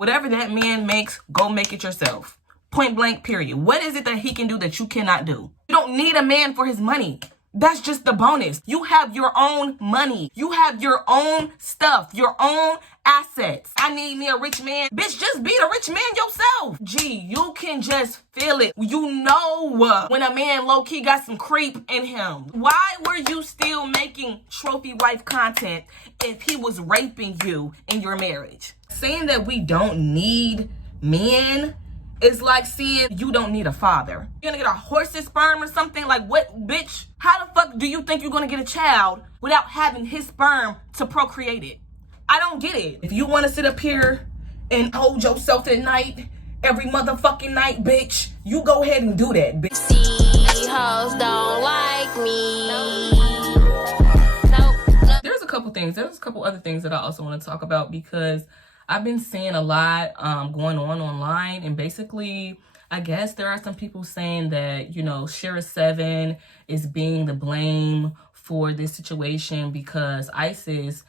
Whatever that man makes, go make it yourself. Point blank, period. What is it that he can do that you cannot do? You don't need a man for his money. That's just the bonus. You have your own money. You have your own stuff, your own assets. I need me a rich man. Bitch, just be the rich man yourself. Gee, you can just feel it. You know when a man low-key got some creep in him. Why were you still making trophy wife content if he was raping you in your marriage? Saying that we don't need men, it's like saying you don't need a father. You're gonna get a horse's sperm or something? Like what, bitch? How the fuck do you think you're gonna get a child without having his sperm to procreate it? I don't get it. If you wanna sit up here and hold yourself at night, every motherfucking night, bitch, you go ahead and do that, bitch. See, hoes don't like me. There's a couple other things that I also want to talk about, because I've been seeing a lot going on online, and basically, I guess there are some people saying that, you know, Shira 7 is being the blame for this situation because ISIS,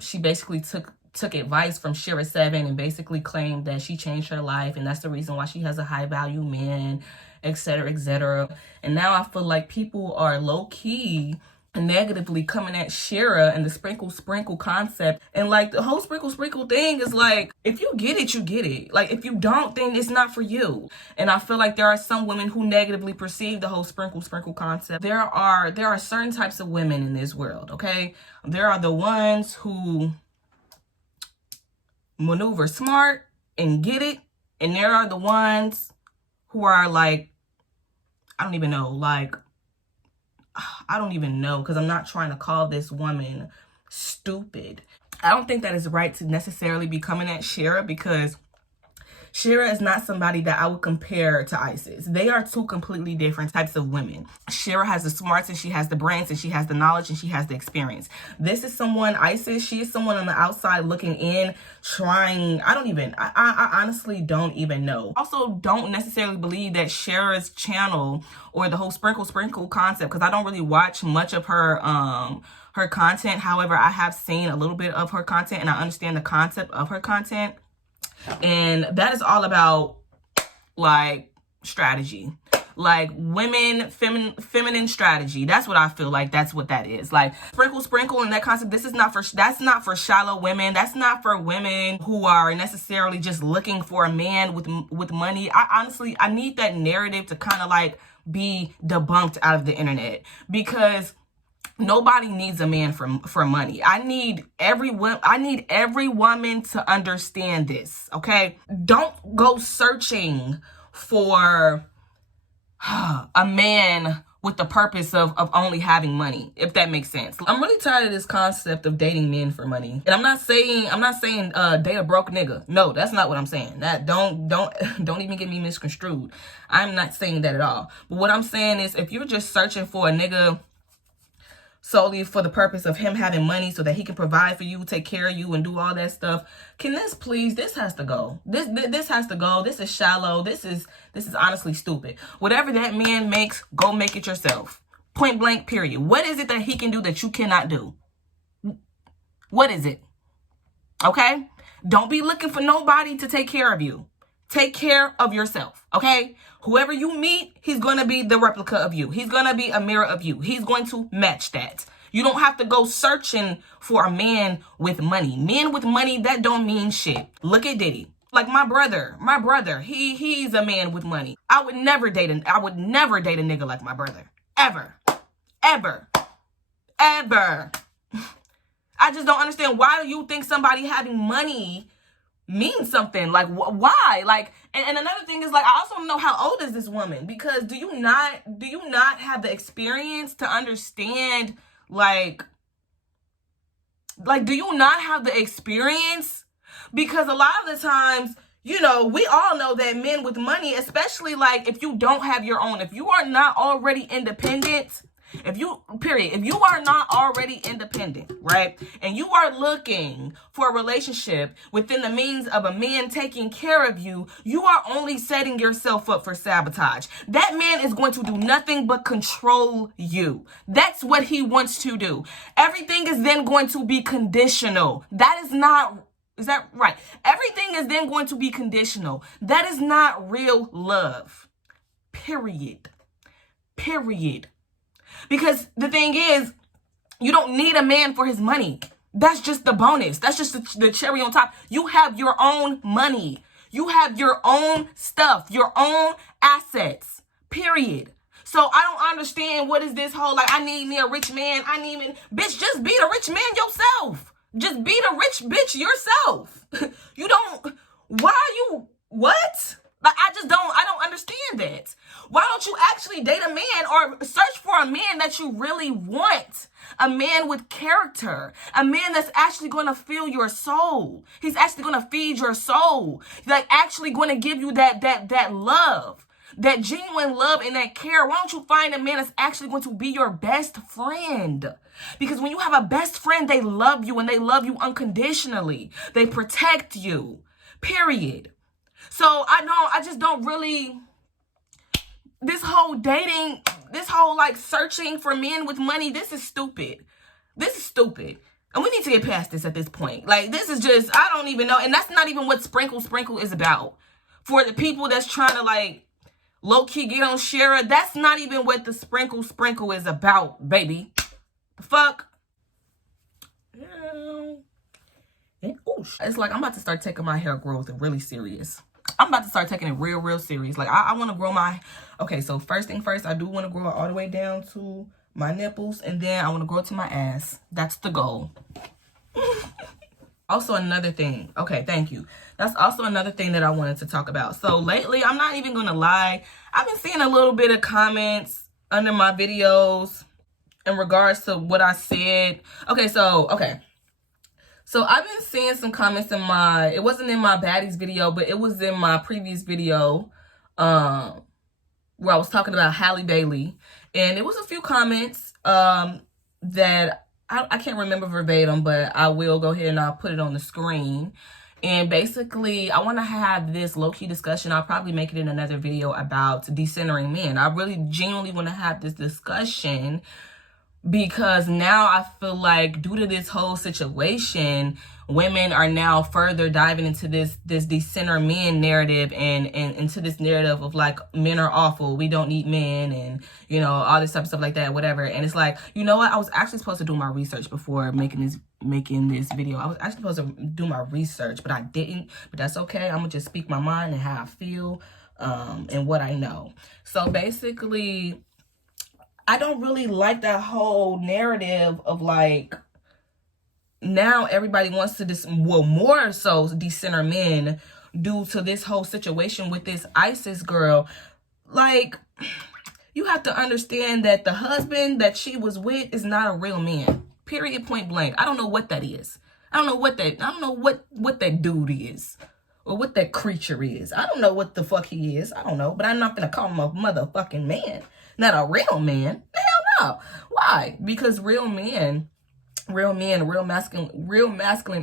she basically took advice from Shira 7 and basically claimed that she changed her life, and that's the reason why she has a high value man, etc., etc. And now I feel like people are low-key negatively coming at Shira and the sprinkle concept, and like the whole sprinkle thing is like, if you get it, you get it. Like if you don't, then it's not for you. And I feel like there are some women who negatively perceive the whole sprinkle concept. There are certain types of women in this world, okay? There are the ones who maneuver smart and get it, and there are the ones who are like, I don't even know, because I'm not trying to call this woman stupid. I don't think that it's right to necessarily be coming at Shira, because Shira is not somebody that I would compare to ISIS. They are two completely different types of women. Shira has the smarts, and she has the brains, and she has the knowledge, and she has the experience. This is someone, ISIS, she is someone on the outside looking in, trying, I honestly don't even know. Also, don't necessarily believe that Shira's channel or the whole sprinkle concept, because I don't really watch much of her content. However, I have seen a little bit of her content, and I understand the concept of her content. And that is all about like strategy, like women, feminine strategy. That's what I feel like. That's what that is. Like sprinkle and that concept. That's not for shallow women. That's not for women who are necessarily just looking for a man with money. I need that narrative to kind of like be debunked out of the internet, because nobody needs a man for money. I need every woman to understand this, okay? Don't go searching for a man with the purpose of only having money, if that makes sense. I'm really tired of this concept of dating men for money. And I'm not saying date a broke nigga. No, that's not what I'm saying. That don't even get me misconstrued. I'm not saying that at all. But what I'm saying is, if you're just searching for a nigga solely for the purpose of him having money so that he can provide for you, take care of you, and do all that stuff, this has to go. This has to go. This is shallow. This is honestly stupid. Whatever that man makes, go make it yourself. Point blank, period. What is it that he can do that you cannot do? What is it? Okay? Don't be looking for nobody to take care of you. Take care of yourself, okay? Whoever you meet, he's going to be the replica of you. He's going to be a mirror of you. He's going to match that. You don't have to go searching for a man with money. Men with money, that don't mean shit. Look at Diddy. Like my brother, he's a man with money. I would never date a nigga like my brother. Ever. I just don't understand, why do you think somebody having money means something? Like why? Like, and another thing is, like, I also don't know, how old is this woman? Because do you not have the experience to understand, like do you not have the experience? Because a lot of the times, you know, we all know that men with money, especially like if you don't have your own, if you are not already independent, if you are not already independent, right, and you are looking for a relationship within the means of a man taking care of you, you are only setting yourself up for sabotage. That man is going to do nothing but control you. That's what he wants to do. Everything is then going to be conditional. That is not Is that right? Everything is then going to be conditional. That is not real love. Period. Period. Because the thing is, you don't need a man for his money. That's just the bonus. That's just the cherry on top. You have your own money. You have your own stuff, your own assets. Period. So I don't understand what is this whole, like, I need me a rich man. Bitch, just be the rich man yourself. Just be the rich bitch yourself. You don't, what? Like, I don't understand that. Why don't you actually date a man or search for a man that you really want? A man with character. A man that's actually going to fill your soul. He's actually going to feed your soul. Like, actually going to give you that love. That genuine love and that care. Why don't you find a man that's actually going to be your best friend? Because when you have a best friend, they love you and they love you unconditionally. They protect you. Period. So I just don't really, this whole dating, this whole like searching for men with money, this is stupid. This is stupid. And we need to get past this at this point. Like, this is just, I don't even know. And that's not even what Sprinkle is about. For the people that's trying to like low-key get on Shara, that's not even what the Sprinkle is about, baby. The fuck? Yeah. It's like I'm about to start taking my hair growth really serious. I'm about to start taking it real serious. Like, I want to grow my... Okay, so first thing first, I do want to grow it all the way down to my nipples. And then I want to grow it to my ass. That's the goal. Also another thing. Okay, thank you. That's also another thing that I wanted to talk about. So lately, I'm not even going to lie. I've been seeing a little bit of comments under my videos in regards to what I said. Okay. So I've been seeing some comments in my, it wasn't in my baddies video, but it was in my previous video where I was talking about Halle Bailey. And it was a few comments that I can't remember verbatim, but I will go ahead and I'll put it on the screen. And basically, I want to have this low-key discussion. I'll probably make it in another video about decentering men. I really genuinely want to have this discussion because now I feel like due to this whole situation, women are now further diving into this decenter men narrative and into this narrative of like, men are awful, we don't need men, and you know, all this type of stuff like that, whatever. And it's like, you know what, I was actually supposed to do my research before making this video. I was actually supposed to do my research, but I didn't. But that's okay. I'm gonna just speak my mind and how I feel and what I know. So basically, I don't really like that whole narrative of like, now everybody wants to more so decenter men due to this whole situation with this ISIS girl. Like, you have to understand that the husband that she was with is not a real man. Period, point blank. I don't know what that is. I don't know what that dude is. Or what that creature is. I don't know what the fuck he is. I don't know. But I'm not gonna call him a motherfucking man. Not a real man. Hell no. Why? Because real masculine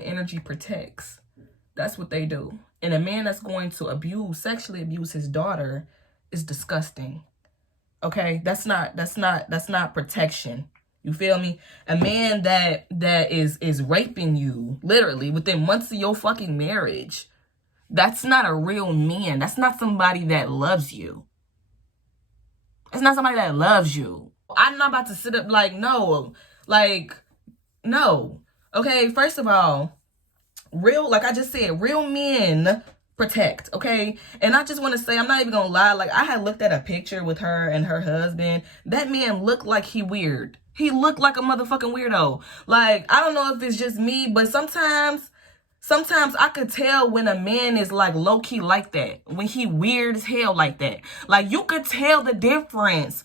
energy protects. That's what they do. And a man that's going to sexually abuse his daughter is disgusting. Okay? That's not protection. You feel me? A man that is raping you literally within months of your fucking marriage. That's not a real man. That's not somebody that loves you. It's not somebody that loves you. I'm not about to sit up like, no. Like, no. Okay, first of all, like I just said, real men protect, okay? And I just want to say, I'm not even gonna lie, like, I had looked at a picture with her and her husband. That man looked like he weird. He looked like a motherfucking weirdo. Like, I don't know if it's just me, but sometimes I could tell when a man is like low-key like that. When he weird as hell like that. Like, you could tell the difference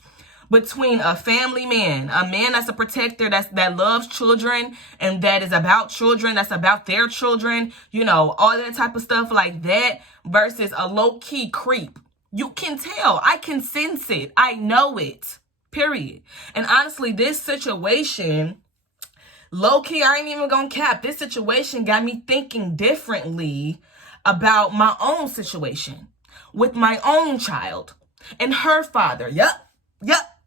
between a family man, a man that's a protector, that loves children and that is about children, that's about their children, you know, all that type of stuff like that, versus a low-key creep. You can tell. I can sense it. I know it. Period. And honestly, this situation, low-key, I ain't even gonna cap. This situation got me thinking differently about my own situation with my own child and her father. Yep.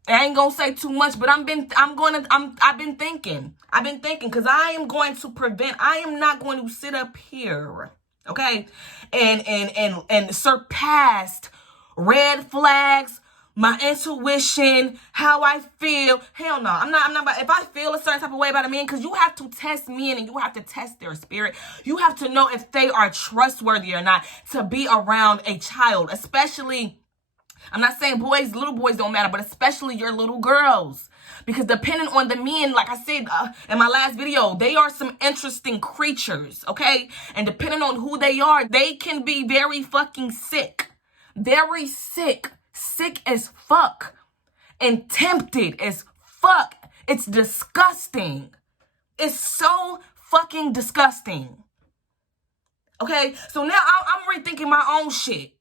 I ain't gonna say too much, but I've been thinking because I am going to I am not going to sit up here, okay, and surpass red flags, my intuition, how I feel. Hell no, I'm not about, if I feel a certain type of way about a man, because you have to test men and you have to test their spirit. You have to know if they are trustworthy or not to be around a child, especially, I'm not saying boys, little boys don't matter, but especially your little girls. Because depending on the men, like I said in my last video, they are some interesting creatures, okay? And depending on who they are, they can be very fucking sick. Very sick. Sick as fuck. And tempted as fuck. It's disgusting. It's so fucking disgusting. Okay? So now I'm rethinking my own shit.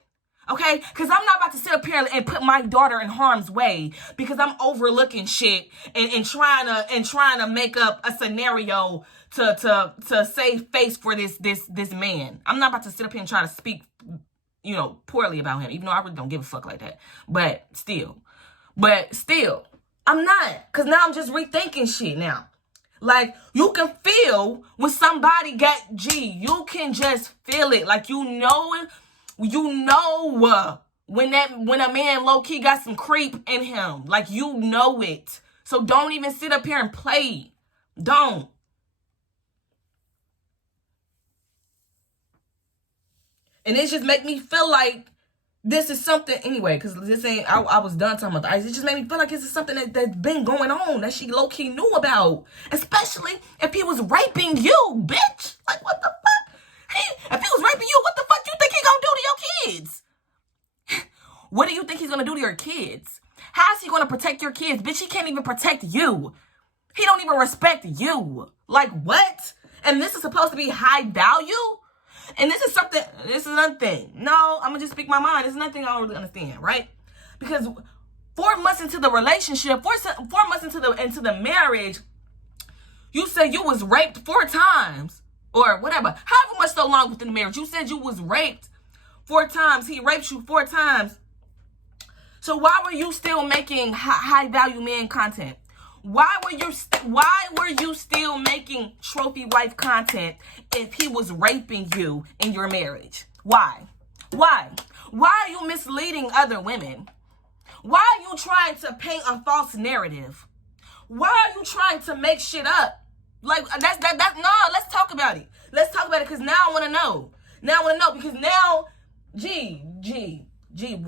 Okay? Because I'm not about to sit up here and put my daughter in harm's way because I'm overlooking shit and trying to make up a scenario to save face for this man. I'm not about to sit up here and try to speak, you know, poorly about him, even though I really don't give a fuck like that. But still, I'm not. Because now I'm just rethinking shit now. Like, you can feel when somebody got G. You can just feel it. Like, you know when a man low-key got some creep in him. Like, you know it. So don't even sit up here and play. Don't. And it just make me feel like this is something, anyway, because this ain't, I was done talking about the ice. It just made me feel like this is something that's been going on, that she low-key knew about. Especially if he was raping you, bitch. Like, what the fuck? If he was raping you, what the fuck you think he gonna do to your kids? What do you think he's gonna do to your kids? How is he gonna protect your kids? Bitch, he can't even protect you. He don't even respect you. Like, what? And this is supposed to be high value? And this is another thing. No, I'm gonna just speak my mind. This is nothing I don't really understand, right? Because 4 months into the relationship, 4 months into the marriage, you said you was raped 4 times. Or whatever. However much so long within the marriage. You said you was raped 4 times. He raped you 4 times. So why were you still making high value man content? Why were you still making trophy wife content if he was raping you in your marriage? Why? Why are you misleading other women? Why are you trying to paint a false narrative? Why are you trying to make shit up? Like, no, let's talk about it. Let's talk about it, because now I want to know. Because now,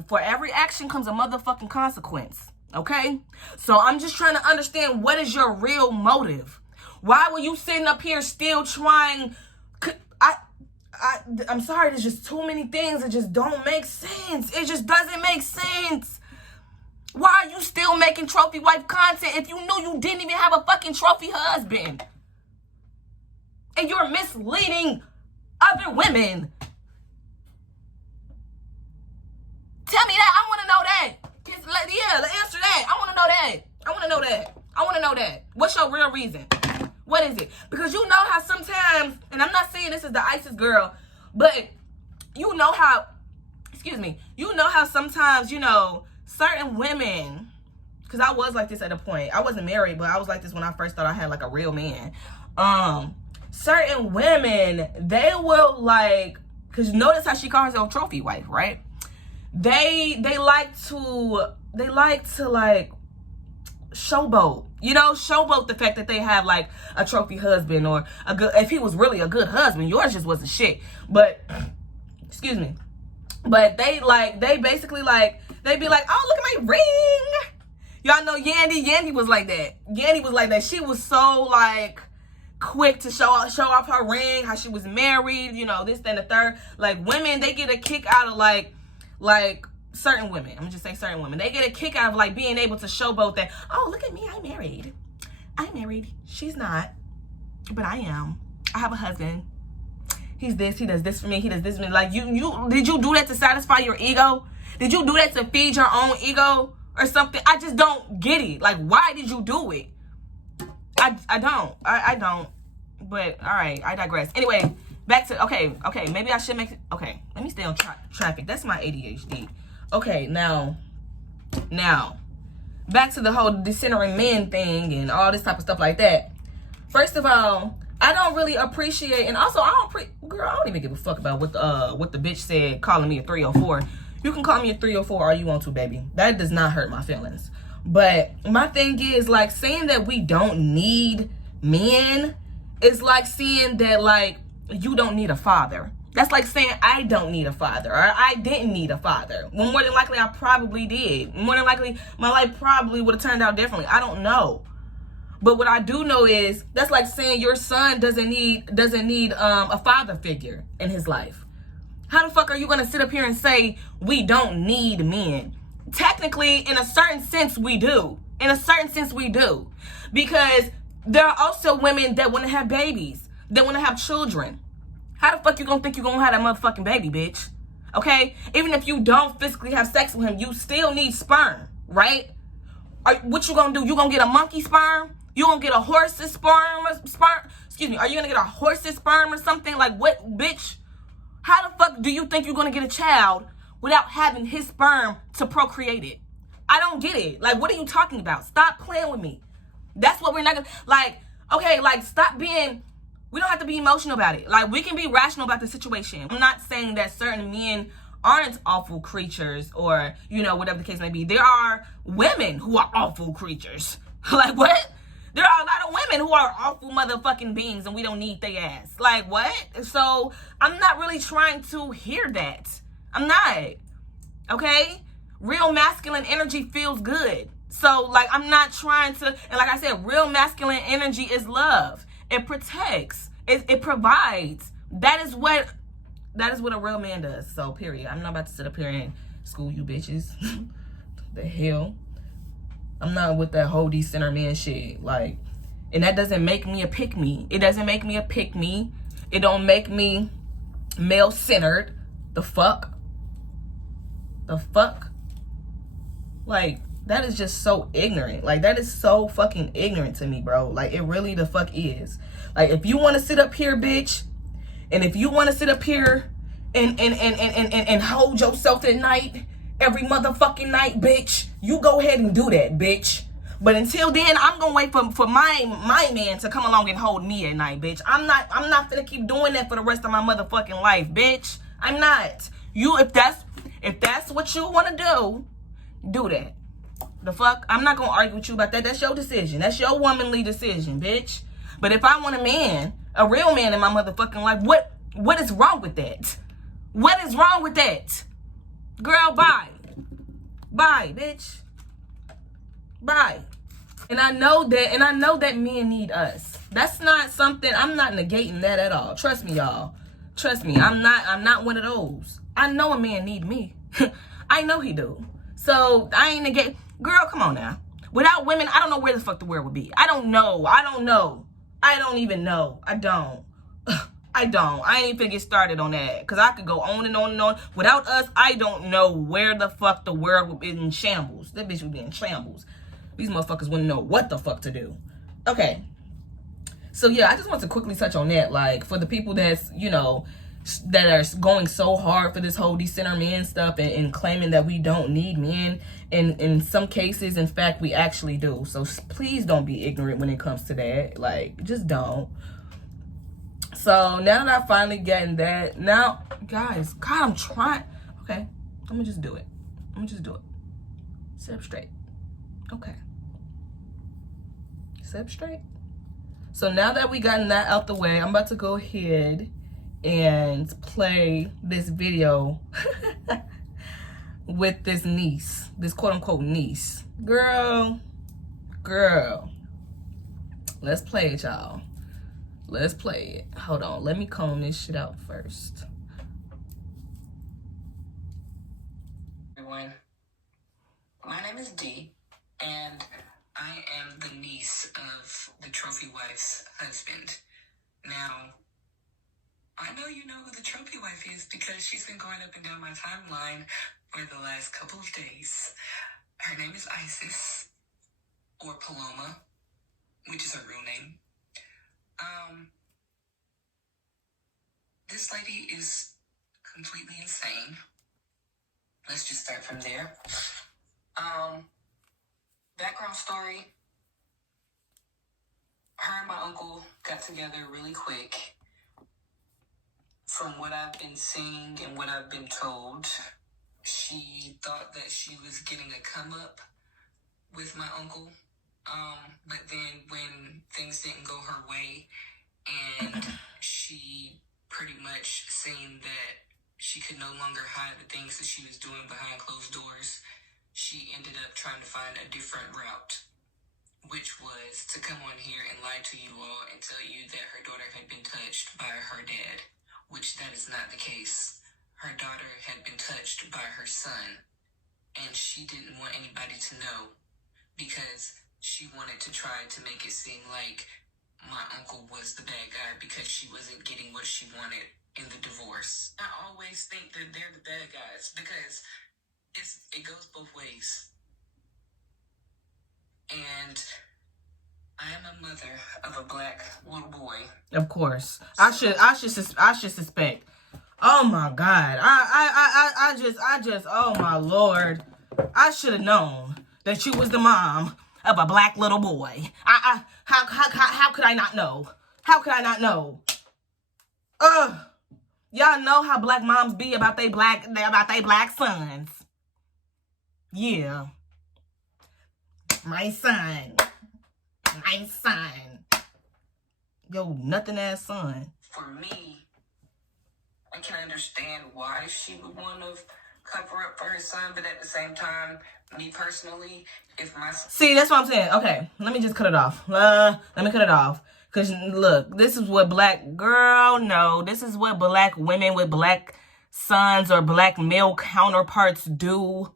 for every action comes a motherfucking consequence. Okay? So I'm just trying to understand, what is your real motive? Why were you sitting up here still trying? I'm sorry, there's just too many things that just don't make sense. It just doesn't make sense. Why are you still making trophy wife content if you knew you didn't even have a fucking trophy husband? And you're misleading other women. Tell me that. I want to know that. Yeah, answer that. I want to know that. What's your real reason? What is it? Because you know how sometimes, and I'm not saying this is the ISIS girl, but you know how sometimes, certain women, because I was like this at a point. I wasn't married, but I was like this when I first thought I had like a real man. Certain women, they will like, because notice how she calls herself trophy wife, right? They like to like showboat, showboat the fact that they have like a trophy husband, or if he was really a good husband. Yours just wasn't shit. But but they basically like, they be like, oh, look at my ring. Y'all know Yandy was like that. She was so like quick to show off her ring, how she was married, this, that, and the third. Like, women, they get a kick out of like certain women. I'm gonna just say certain women. They get a kick out of like being able to showboat that, oh, look at me, I'm married. She's not, but I am. I have a husband. He's this, he does this for me, he does this for me. Like, you did you do that to satisfy your ego? Did you do that to feed your own ego or something? I just don't get it. Like, why did you do it? I don't. But all right, I digress. Anyway, back to, okay, maybe I should let me stay on traffic. That's my ADHD. Okay, now back to the whole decentering men thing and all this type of stuff like that. First of all, I don't really appreciate, and also I don't even give a fuck about what the bitch said calling me a 304. You can call me a 304 all you want to, baby. That does not hurt my feelings. But my thing is, like, saying that we don't need men is like saying that, like, you don't need a father. That's like saying I don't need a father, or I didn't need a father. Well, more than likely I probably did. More than likely my life probably would have turned out differently. I don't know. But what I do know is that's like saying your son doesn't need a father figure in his life. How the fuck are you gonna sit up here and say we don't need men? Technically, in a certain sense, we do. In a certain sense, we do. Because there are also women that want to have babies, that want to have children. How the fuck you gonna think you're gonna have that motherfucking baby, bitch? Okay? Even if you don't physically have sex with him, you still need sperm, right? What you gonna do? You gonna get a monkey sperm? You gonna get a horse's sperm? Excuse me. Are you gonna get a horse's sperm or something? Like what, bitch? How the fuck do you think you're gonna get a child without having his sperm to procreate it? I don't get it. Like, what are you talking about? Stop playing with me. That's what we're not gonna, like, okay, like, stop being, we don't have to be emotional about it. Like, we can be rational about the situation. I'm not saying that certain men aren't awful creatures or, you know, whatever the case may be. There are women who are awful creatures. Like, what? There are a lot of women who are awful motherfucking beings and we don't need their ass. Like, what? So, I'm not really trying to hear that. I'm not. Okay? Real masculine energy feels good. So, like, I'm not trying to, and like I said, real masculine energy is love. It protects. It provides. That is what a real man does. So, period. I'm not about to sit up here and school you bitches. The hell? I'm not with that whole decenter man shit. Like, and that doesn't make me a pick-me. It doesn't make me a pick-me. It don't make me male-centered. The fuck? The fuck? Like, that is just so ignorant. Like, that is so fucking ignorant to me, bro. Like, it really the fuck is. Like, if you want to sit up here, bitch, and if you want to sit up here and hold yourself at night, every motherfucking night, bitch, you go ahead and do that, bitch. But until then, I'm gonna wait for my man to come along and hold me at night, bitch. I'm not gonna keep doing that for the rest of my motherfucking life, bitch. I'm not. You, if that's what you want to do that. The fuck? I'm not gonna argue with you about that. That's your decision. That's your womanly decision, bitch. But if I want a man, a real man in my motherfucking life, what is wrong with that? What is wrong with that? Girl, bye. Bye, bitch. Bye. And I know that men need us. That's not something, I'm not negating that at all. Trust me, y'all. Trust me, I'm not one of those. I know a man need me. I know he do. So I ain't negate. Girl, come on now. Without women, I don't know where the fuck the world would be. I don't know. I don't even know. I don't. I ain't even get started on that. Because I could go on and on and on. Without us, I don't know where the fuck the world would be in shambles. That bitch would be in shambles. These motherfuckers wouldn't know what the fuck to do. Okay. So, yeah, I just want to quickly touch on that. Like, for the people that's, you know, that are going so hard for this whole decenter man stuff and claiming that we don't need men. And in some cases, in fact, we actually do. So, please don't be ignorant when it comes to that. Like, just don't. So now that I finally gotten that, now, guys, God, I'm trying. Okay, I'm gonna just do it. Sit up straight. Okay. Sit up straight. So now that we gotten that out the way, I'm about to go ahead and play this video with this niece, this quote unquote niece. Girl, let's play it, y'all. Let's play it. Hold on. Let me comb this shit out first. Everyone, my name is Dee, and I am the niece of the trophy wife's husband. Now, I know you know who the trophy wife is because she's been going up and down my timeline for the last couple of days. Her name is Isis, or Paloma, which is her real name. This lady is completely insane. Let's just start from there. background story. Her and my uncle got together really quick. From what I've been seeing and what I've been told, she thought that she was getting a come up with my uncle. But then when things didn't go her way and she pretty much seen that she could no longer hide the things that she was doing behind closed doors, she ended up trying to find a different route, which was to come on here and lie to you all and tell you that her daughter had been touched by her dad, which that is not the case. Her daughter had been touched by her son, and she didn't want anybody to know because she wanted to try to make it seem like my uncle was the bad guy because she wasn't getting what she wanted in the divorce. I always think that they're the bad guys because it goes both ways. And I am a mother of a black little boy. Of course. I should suspect. Oh my God. I just, oh my Lord. I should have known that you was the mom of a black little boy. How could I not know? How could I not know? Y'all know how black moms be about they black sons. Yeah. My son. Yo, nothing ass son. For me, I can understand why she would want to cover up for her son, but at the same time, me personally, if my... See, that's what I'm saying. Okay, let me just cut it off. Let me cut it off. Because, look, this is what this is what black women with black sons or black male counterparts do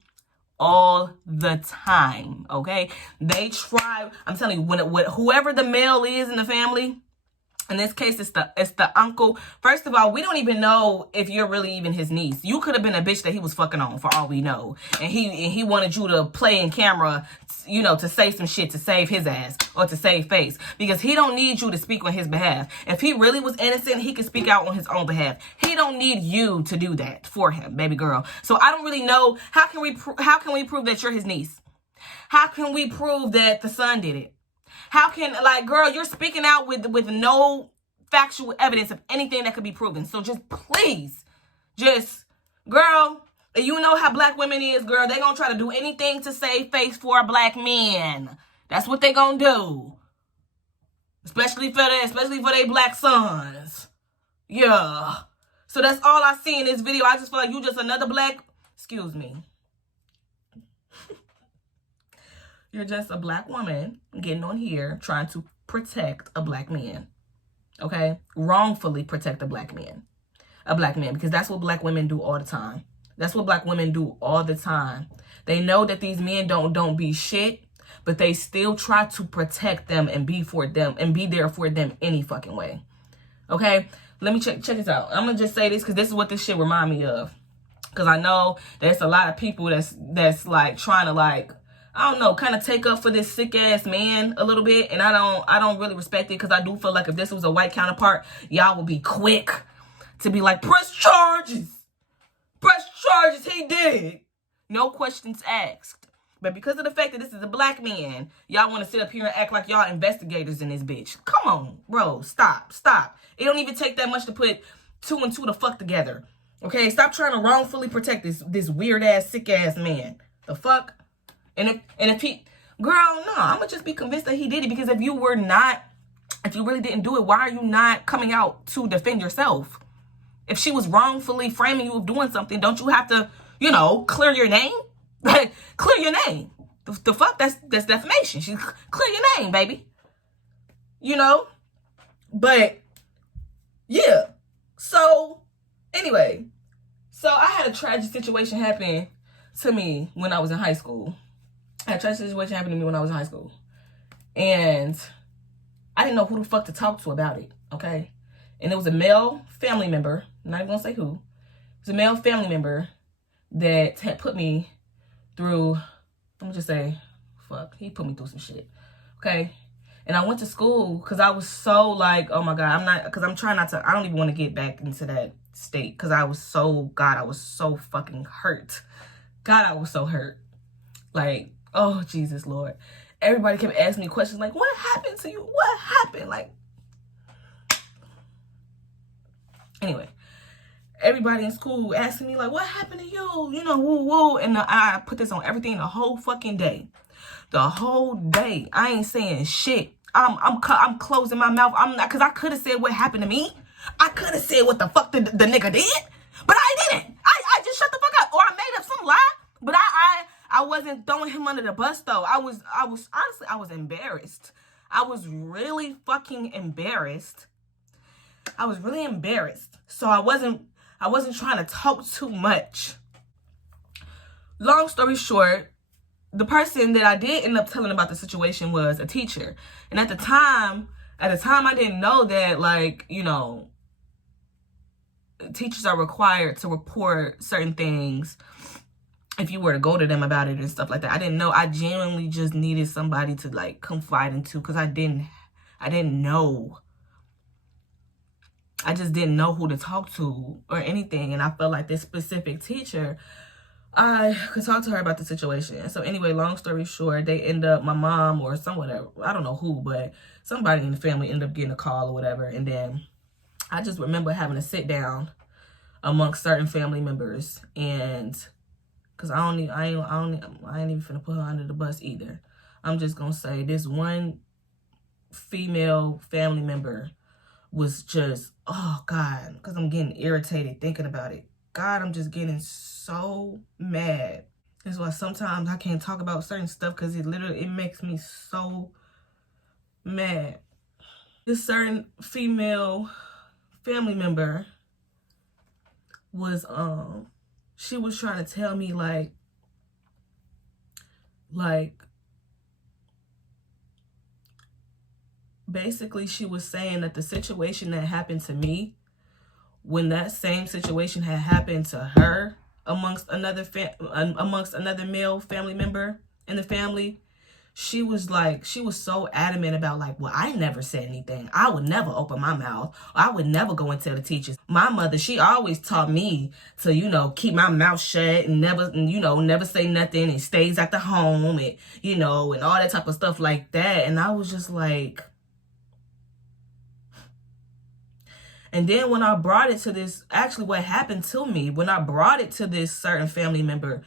all the time, okay? They try, I'm telling you, when whoever the male is in the family, in this case, it's the uncle. First of all, we don't even know if you're really even his niece. You could have been a bitch that he was fucking on for all we know. And he wanted you to play in camera, you know, to say some shit to save his ass or to save face. Because he don't need you to speak on his behalf. If he really was innocent, he could speak out on his own behalf. He don't need you to do that for him, baby girl. So I don't really know. How can we prove that you're his niece? How can we prove that the son did it? How can, like, girl, you're speaking out with no factual evidence of anything that could be proven. So just please, girl, you know how black women is, girl. They gonna try to do anything to save face for a black man. That's what they gonna do. Especially for their black sons. Yeah. So that's all I see in this video. I just feel like you just another black, excuse me. You're just a black woman getting on here trying to protect a black man. Okay? Wrongfully protect a black man. A black man. Because that's what black women do all the time. That's what black women do all the time. They know that these men don't be shit, but they still try to protect them and be for them and be there for them any fucking way. Okay? Let me check this out. I'm going to just say this because this is what this shit remind me of. Because I know there's a lot of people that's like trying to like, I don't know, kind of take up for this sick ass man a little bit, and I don't really respect it because I do feel like if this was a white counterpart, y'all would be quick to be like, press charges, he did, no questions asked. But because of the fact that this is a black man, y'all want to sit up here and act like y'all investigators in this bitch. Come on, bro, stop. It don't even take that much to put 2 and 2 the fuck together. Okay, stop trying to wrongfully protect this weird ass sick ass man. The fuck. And if he, girl, no, I'm gonna just be convinced that he did it, because if you really didn't do it, why are you not coming out to defend yourself? If she was wrongfully framing you of doing something, don't you have to, you know, clear your name? Like, clear your name. The fuck, that's defamation. She clear your name, baby. You know? But yeah. So anyway, so I had a tragic situation happen to me when I was in high school. I had a tragic situation happen to me when I was in high school. And I didn't know who the fuck to talk to about it, okay? And it was a male family member, I'm not even gonna say who. It was a male family member that had put me through, I'm gonna just say, fuck, he put me through some shit, okay? And I went to school because I was so like, oh my God, I'm trying not to, I don't even want to get back into that state because I was so fucking hurt. God, I was so hurt. Like, Oh, Jesus, Lord. Everybody kept asking me questions like, what happened to you? What happened? Like, anyway, everybody in school asking me like, what happened to you? You know, woo woo. And I put this on everything the whole fucking day. The whole day. I ain't saying shit. I'm closing my mouth. I'm not, because I could have said what happened to me. I could have said what the fuck the nigga did. But I didn't. I just shut the fuck up. Or I made up some lie. But I wasn't throwing him under the bus though. I was honestly, I was embarrassed. I was really fucking embarrassed. I was really embarrassed. So I wasn't trying to talk too much. Long story short, the person that I did end up telling about the situation was a teacher. And at the time I didn't know that, like, you know, teachers are required to report certain things if you were to go to them about it and stuff like that. I didn't know. I genuinely just needed somebody to like confide into, because I didn't know. I just didn't know who to talk to or anything. And I felt like this specific teacher, I could talk to her about the situation. So anyway, long story short, they end up, my mom or someone, I don't know who, but somebody in the family ended up getting a call or whatever. And then I just remember having to sit down amongst certain family members, and because I ain't even finna put her under the bus either. I'm just gonna say this one female family member was just, oh God, because I'm getting irritated thinking about it. God, I'm just getting so mad. That's why sometimes I can't talk about certain stuff, because it makes me so mad. This certain female family member was, she was trying to tell me like, basically she was saying that the situation that happened to me, when that same situation had happened to her amongst another male family member in the family, she was so adamant about like, well, I never said anything. I would never open my mouth. I would never go and tell the teachers. My mother, she always taught me to, you know, keep my mouth shut and never say nothing, and stays at the home, and, you know, and all that type of stuff like that. And I was just like, and then when I brought it to this, actually what happened to me, when I brought it to this certain family member,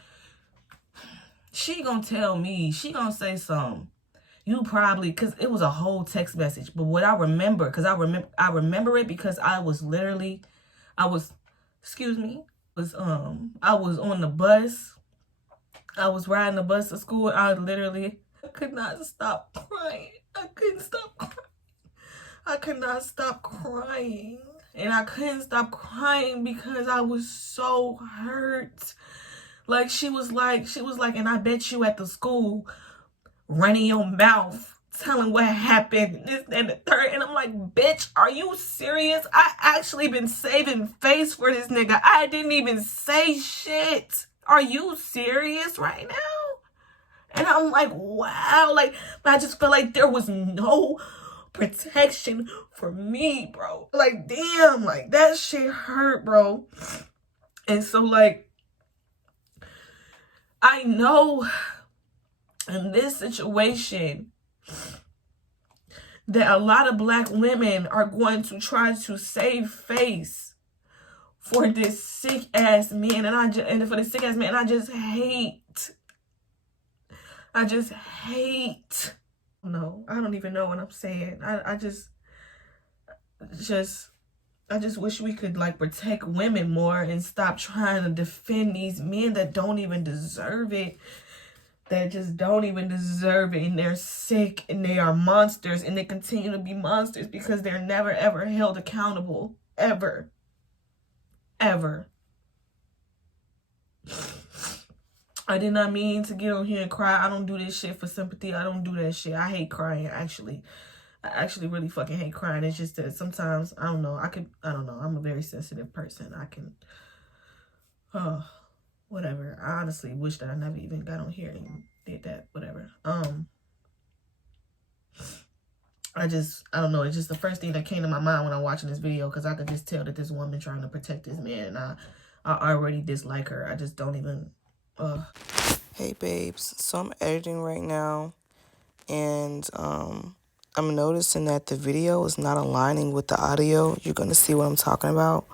she gonna tell me, she gonna say something. You probably, because it was a whole text message. But what I remember, because I remember it because I was on the bus. I was riding the bus to school. I could not stop crying. I couldn't stop crying. I could not stop crying. And I couldn't stop crying because I was so hurt. Like, she was like, and I bet you at the school running your mouth, telling what happened, this and the third. And I'm like, bitch, are you serious? I actually been saving face for this nigga. I didn't even say shit. Are you serious right now? And I'm like, wow. Like, I just felt like there was no protection for me, bro. Like, damn, like, that shit hurt, bro. And so, like, I know in this situation that a lot of Black women are going to try to save face for this sick ass man, and for the sick ass man, and I just hate. No, I don't even know what I'm saying. I just wish we could like protect women more and stop trying to defend these men that don't even deserve it. That just don't even deserve it, and they're sick, and they are monsters, and they continue to be monsters because they're never ever held accountable. Ever. I did not mean to get on here and cry. I don't do this shit for sympathy. I don't do that shit. I hate crying, actually. I actually really fucking hate crying. It's just that sometimes, I don't know. I'm a very sensitive person. Whatever. I honestly wish that I never even got on here and did that. Whatever. I don't know. It's just the first thing that came to my mind when I'm watching this video, because I could just tell that this woman trying to protect this man, and I already dislike her. I just don't even, Hey babes, so I'm editing right now, and I'm noticing that the video is not aligning with the audio. You're gonna see what I'm talking about,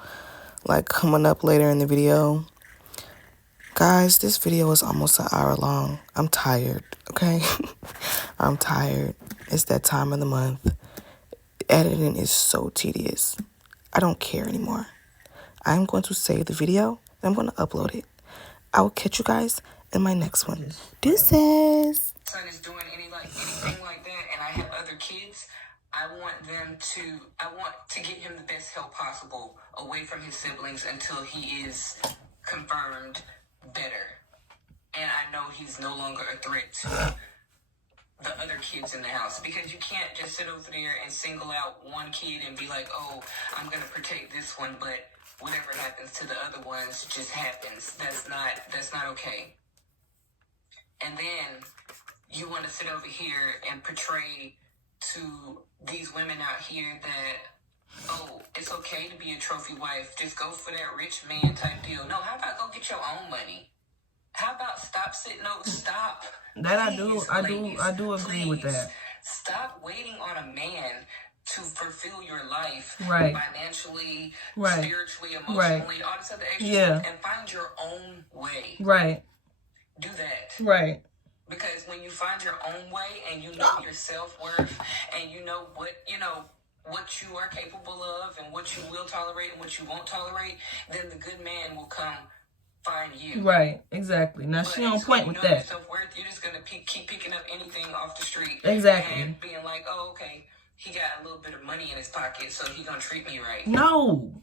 like coming up later in the video. Guys, this video is almost an hour long. I'm tired, okay? I'm tired. It's that time of the month. Editing is so tedious. I don't care anymore. I'm going to save the video and I'm going to upload it. I will catch you guys in my next one. Deuces. Son is doing anything like that, and I have other kids. I want to get him the best help possible away from his siblings until he is confirmed better. And I know he's no longer a threat to the other kids in the house, because you can't just sit over there and single out one kid and be like, oh, I'm going to protect this one, but whatever happens to the other ones just happens. That's not okay. And then you want to sit over here and portray to these women out here that, oh, it's okay to be a trophy wife. Just go for that rich man type deal. No, how about go get your own money? How about stop sitting over, stop. That Please, I do agree with please, that. Stop waiting on a man to fulfill your life, Right, financially, right, spiritually, right, emotionally, all this other extra yeah, stuff, and find your own way. right, Do that. right. Because when you find your own way and you know your self-worth and you know what you are capable of and what you will tolerate and what you won't tolerate, then the good man will come find you. Right, exactly. Now, she on point with that. Your self-worth, you're just going to keep picking up anything off the street. Exactly. And being like, oh, okay, he got a little bit of money in his pocket, so he going to treat me right. No.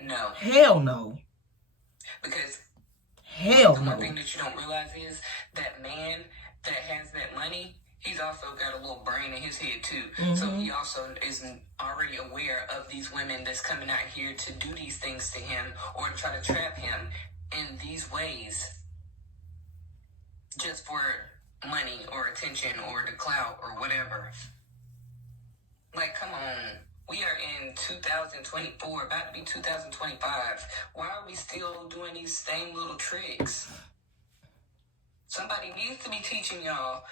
No. Hell no. Because hell the no. one thing that you don't realize is that man that has that money, he's also got a little brain in his head too. Mm-hmm. So he also is already aware of these women that's coming out here to do these things to him or to try to trap him in these ways just for money or attention or the clout or whatever. Like, come on. We are in 2024, about to be 2025. Why are we still doing these same little tricks? Somebody needs to be teaching y'all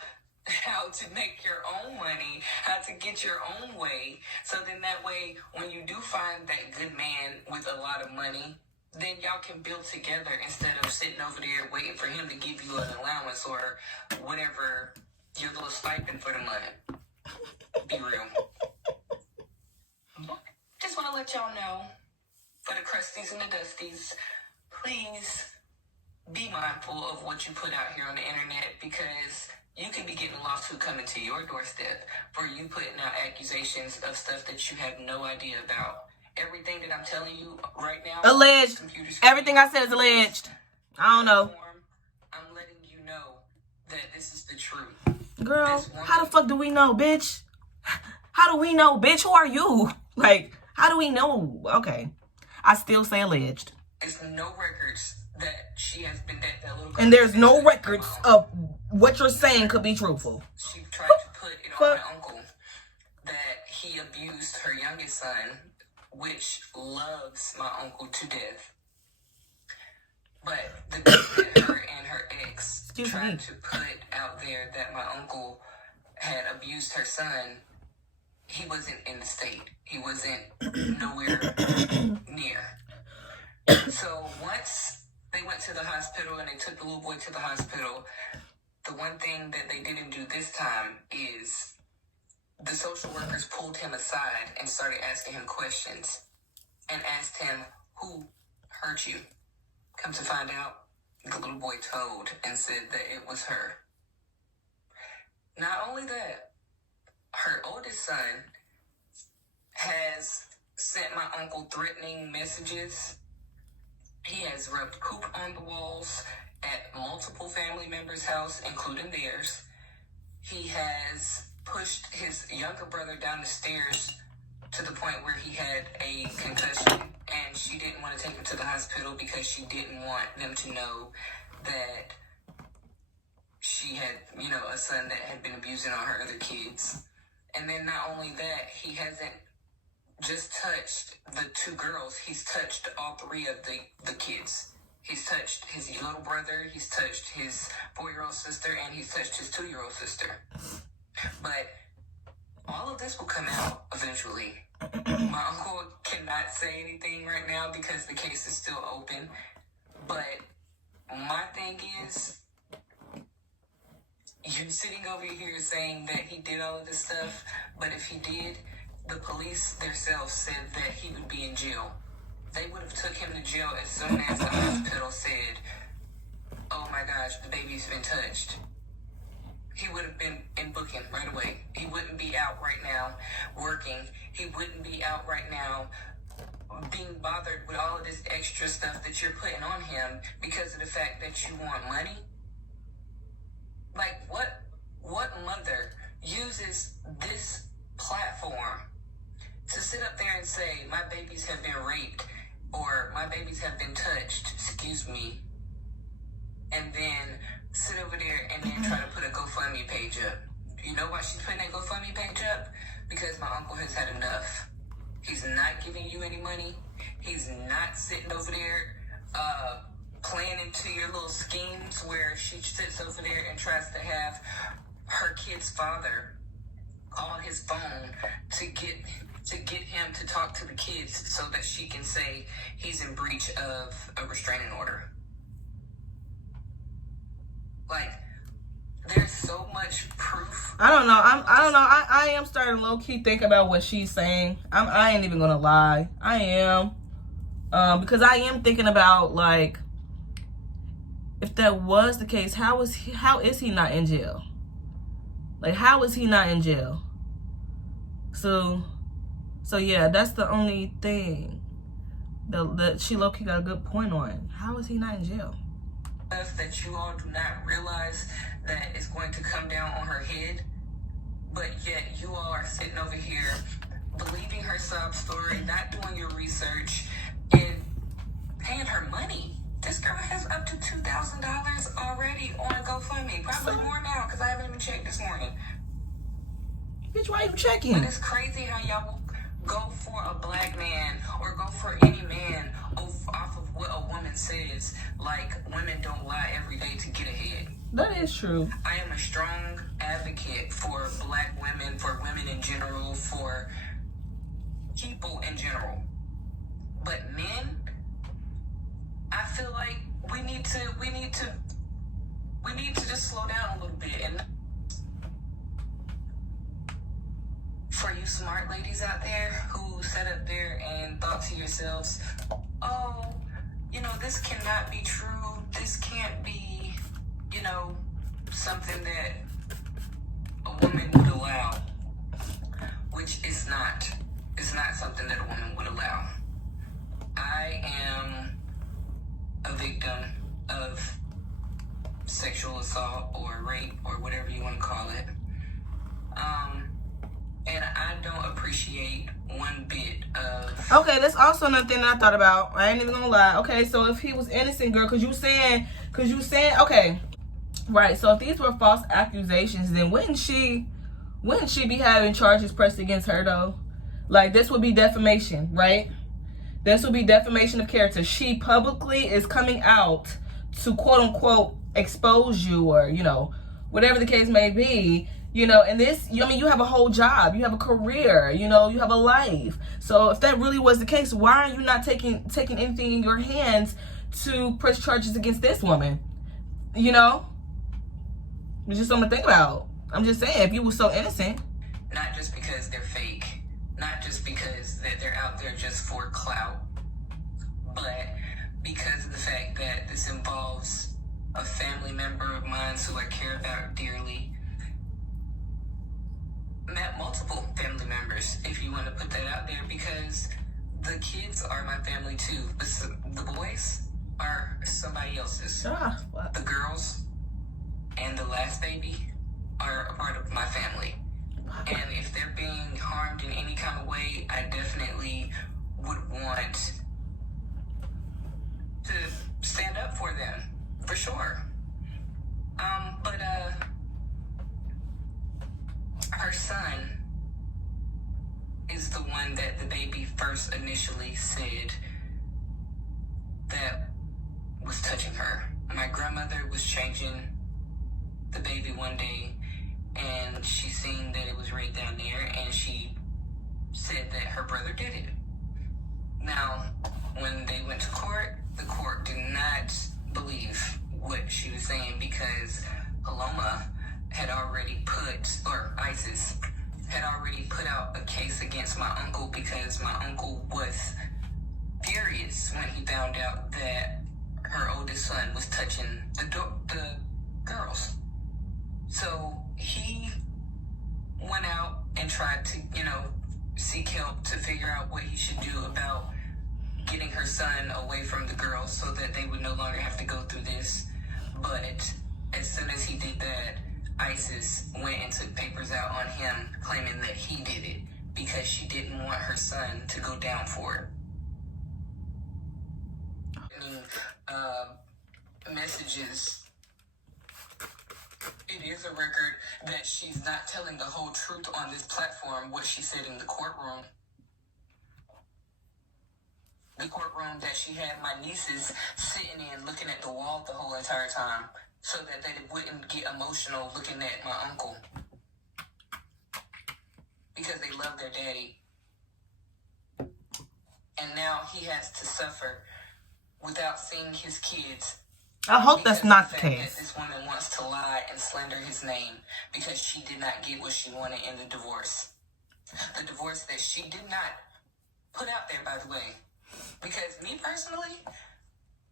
how to make your own money, how to get your own way. So then that way, when you do find that good man with a lot of money, then y'all can build together instead of sitting over there waiting for him to give you an allowance or whatever, your little stipend for the month. Be real. Just want to let y'all know, for the crusties and the dusties, please be mindful of what you put out here on the internet, because you could be getting a lawsuit coming to your doorstep for you putting out accusations of stuff that you have no idea about. Everything that I'm telling you right now, alleged. Everything I said is alleged. I don't know. I'm letting you know that this is the truth. Girl, how the fuck do we know, bitch? How do we know, bitch? Who are you? Like, how do we know? Okay. I still say alleged. There's no records that she has been that little girl. And there's no records of what you're saying could be truthful. She tried to put it on my uncle that he abused her youngest son, which loves my uncle to death. But the bit that her and her ex tried to put out there that my uncle had abused her son, he wasn't in the state. He wasn't nowhere near. So once they went to the hospital and they took the little boy to the hospital, the one thing that they didn't do this time is the social workers pulled him aside and started asking him questions and asked him, who hurt you? Come to find out, the little boy told and said that it was her. Not only that, her oldest son has sent my uncle threatening messages. He has rubbed poop on the walls at multiple family members' house, including theirs. He has pushed his younger brother down the stairs to the point where he had a concussion, and she didn't want to take him to the hospital because she didn't want them to know that she had, a son that had been abusing all her other kids. And then not only that, he hasn't just touched the two girls, he's touched all three of the kids. He's touched his little brother, he's touched his 4-year-old sister, and he's touched his 2-year-old sister. But all of this will come out eventually. My uncle cannot say anything right now because the case is still open. But my thing is, you're sitting over here saying that he did all of this stuff, but if he did, the police themselves said that he would be in jail. They would have took him to jail as soon as the hospital said, oh my gosh, the baby's been touched. He would have been in booking right away. He wouldn't be out right now working. He wouldn't be out right now being bothered with all of this extra stuff that you're putting on him because of the fact that you want money. Like, what mother uses this platform to sit up there and say, my babies have been raped or my babies have been touched, excuse me, and then sit over there and then try to put a GoFundMe page up? You know why she's putting that GoFundMe page up? Because my uncle has had enough. He's not giving you any money. He's not sitting over there playing into your little schemes where she sits over there and tries to have her kid's father call his phone to get him to talk to the kids so that she can say he's in breach of a restraining order. Like, there's so much proof. I don't know. I am starting low key think about what she's saying. I ain't even gonna lie. I am, because I am thinking about, like, if that was the case, how is he not in jail? Like, how is he not in jail? So yeah, that's the only thing that she low key got a good point on. How is he not in jail? That you all do not realize that it's going to come down on her head, but yet you all are sitting over here believing her sob story, not doing your research, and paying her money. This girl has up to $2,000 already on a GoFundMe. Probably more now because I haven't even checked this morning. Bitch, why are you checking? But it's crazy how y'all will go for a black man or go for any man off of what a woman says. Like, women don't lie every day to get ahead. That is true. I am a strong advocate for black women, for women in general, for people in general. But men, I feel like we need to just slow down a little bit. And for you smart ladies out there who sat up there and thought to yourselves, oh, you know, this cannot be true. This can't be, you know, something that a woman would allow, which is not. It's not something that a woman would allow. I am a victim of sexual assault or rape or whatever you want to call it. And I don't appreciate one bit of... Okay, that's also another thing that I thought about. I ain't even gonna lie. Okay, so if he was innocent, girl, cause you saying, okay, right. So if these were false accusations, then wouldn't she be having charges pressed against her though? Like, this would be defamation, right? This would be defamation of character. She publicly is coming out to quote unquote expose you, or, you know, whatever the case may be. You know, and this, I mean, you have a whole job, you have a career, you know, you have a life. So if that really was the case, why are you not taking anything in your hands to press charges against this woman? You know, it's just something to think about. I'm just saying, if you were so innocent. Not just because they're fake, not just because that they're out there just for clout, but because of the fact that this involves a family member of mine who I care about dearly. Multiple family members, if you want to put that out there, because the kids are my family too. The boys are somebody else's. The girls and the last baby are a part of my family. And if they're being harmed in any kind of way, I definitely would want to stand up for them, for sure. But her son is the one that the baby first initially said that was exchanging the baby one day, and she seen that it was right down there, and she said that her brother did it. Now, when they went to court, the court did not believe what she was saying because Paloma had already ISIS had already put out a case against my uncle because my uncle was furious when he found out that her oldest son was touching the girls. So he went out and tried to, seek help to figure out what he should do about getting her son away from the girls so that they would no longer have to go through this. But as soon as he did that, ISIS went and took papers out on him claiming that he did it because she didn't want her son to go down for it. Messages. It is a record that she's not telling the whole truth on this platform, what she said in the courtroom. The courtroom that she had my nieces sitting in looking at the wall the whole entire time so that they wouldn't get emotional looking at my uncle. Because they love their daddy. And now he has to suffer without seeing his kids. I hope that's not the case. This woman wants to lie and slander his name because she did not get what she wanted in the divorce. The divorce that she did not put out there, by the way. Because me personally,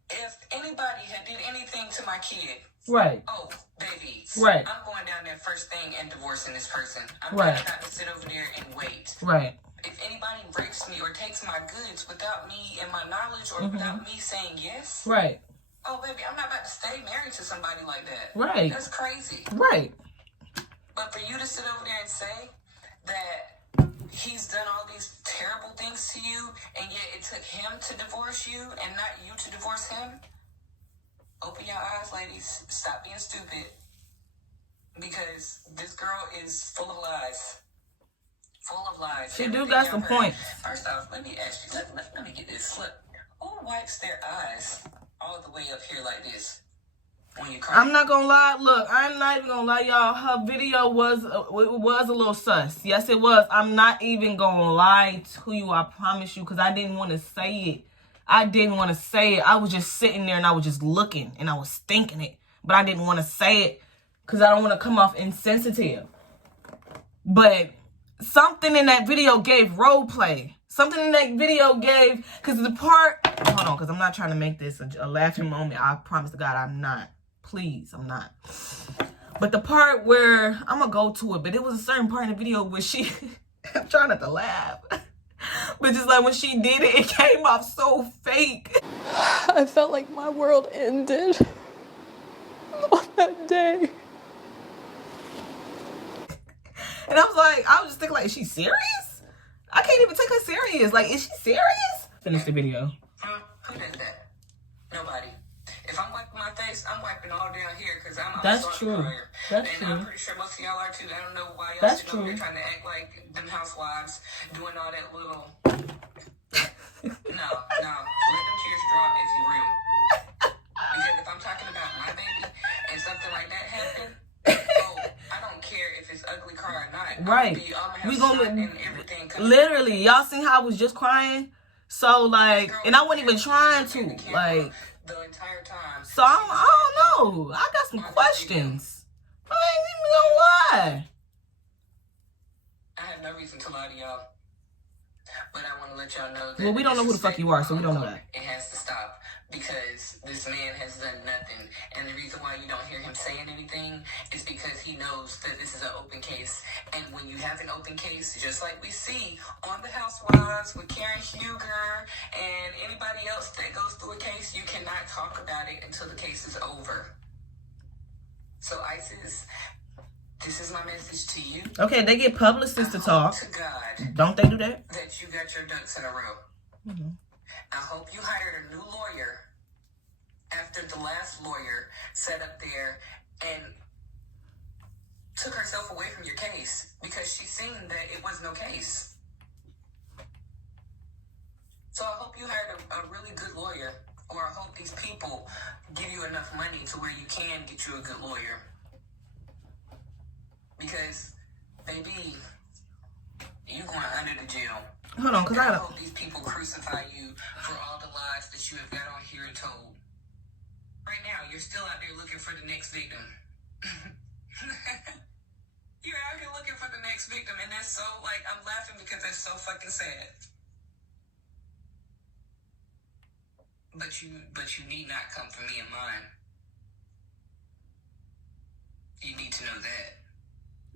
if anybody had did anything to my kid, right? Oh, baby, right? I'm going down there first thing and divorcing this person. I'm right. not to sit over there and wait. Right. If anybody breaks me or takes my goods without me and my knowledge or without me saying yes, right? Oh, baby, I'm not about to stay married to somebody like that. Right. That's crazy. Right. But for you to sit over there and say that he's done all these terrible things to you, and yet it took him to divorce you and not you to divorce him, open your eyes, ladies. Stop being stupid. Because this girl is full of lies. Full of lies. She do got some points. First off, let me ask you, let me get this. Look, who wipes their eyes all the way up here like this when you cry? I'm not gonna lie. Look, I'm not even gonna lie, y'all. Her video was a little sus. Yes, it was. I'm not even gonna lie to you. I promise you, because I didn't want to say it. I was just sitting there and I was just looking and I was thinking it, but I didn't want to say it because I don't want to come off insensitive. But something in that video gave role play. Something in that video gave, because the part, hold on, because I'm not trying to make this a laughing moment. I promise to God I'm not. Please, I'm not. But the part where, I'm going to go to it, but it was a certain part in the video where she, I'm trying not to laugh. But just like when she did it, it came off so fake. I felt like my world ended on that day. And I was just thinking, like, is she serious? I can't even take her serious. Like, is she serious? Finish the video. Who did that? Nobody. If I'm wiping my face, I'm wiping all down here because I'm That's a true. crier. That's and true. I'm pretty sure most of y'all are too. I don't know why y'all That's sitting over true. there trying to act like them housewives doing all that little. No. Let them tears drop if you real. Because if I'm talking about my baby and something like that happened, I don't care if it's ugly cry or not. Right. We gonna and everything. Literally, y'all seen how I was just crying? So, like, and I wasn't even trying to, like, the entire time. So, I don't know. I got some questions. I ain't even gonna lie. I have no reason to lie to y'all. But I want to let y'all know that... Well, we don't know who the fuck you are, so we don't know that. It has to stop. Because this man has done nothing. And the reason why you don't hear him saying anything is because he knows that this is an open case. And when you have an open case, just like we see on The Housewives with Karen Huger and anybody else that goes through a case, you cannot talk about it until the case is over. So ISIS, this is my message to you. Okay, they get publicists to talk. To God, don't they do that? that you got your ducks in a row. Mm-hmm. I hope you hired a new lawyer after the last lawyer sat up there and took herself away from your case because she seen that it was no case. So I hope you hired a really good lawyer Or I hope these people give you enough money to where you can get you a good lawyer. Because, baby, you going under the jail. Hold on, because I hope these people crucify you for all the lies that you have got on here and told. Right now, you're still out there looking for the next victim. You're out here looking for the next victim, and that's so, like, I'm laughing because that's so fucking sad. But you need not come for me and mine. You need to know that.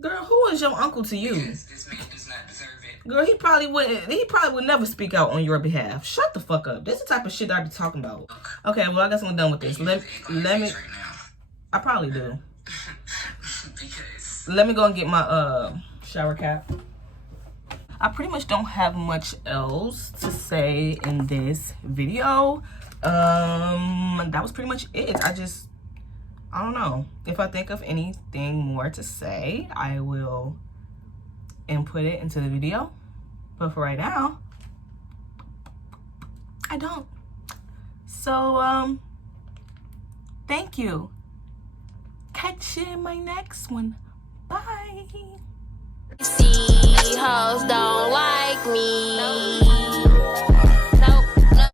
Girl, who is your uncle to you? Because this man does not deserve it. Girl, he probably would never speak out on your behalf. Shut the fuck up. This is the type of shit I be talking about. Okay, well, I guess I'm done with this. Let me. I probably do. Because let me go and get my shower cap. I pretty much don't have much else to say in this video. That was pretty much it. I don't know. If I think of anything more to say, I will input it into the video. But for right now, I don't. So, thank you. Catch you in my next one. Bye. See, hoes don't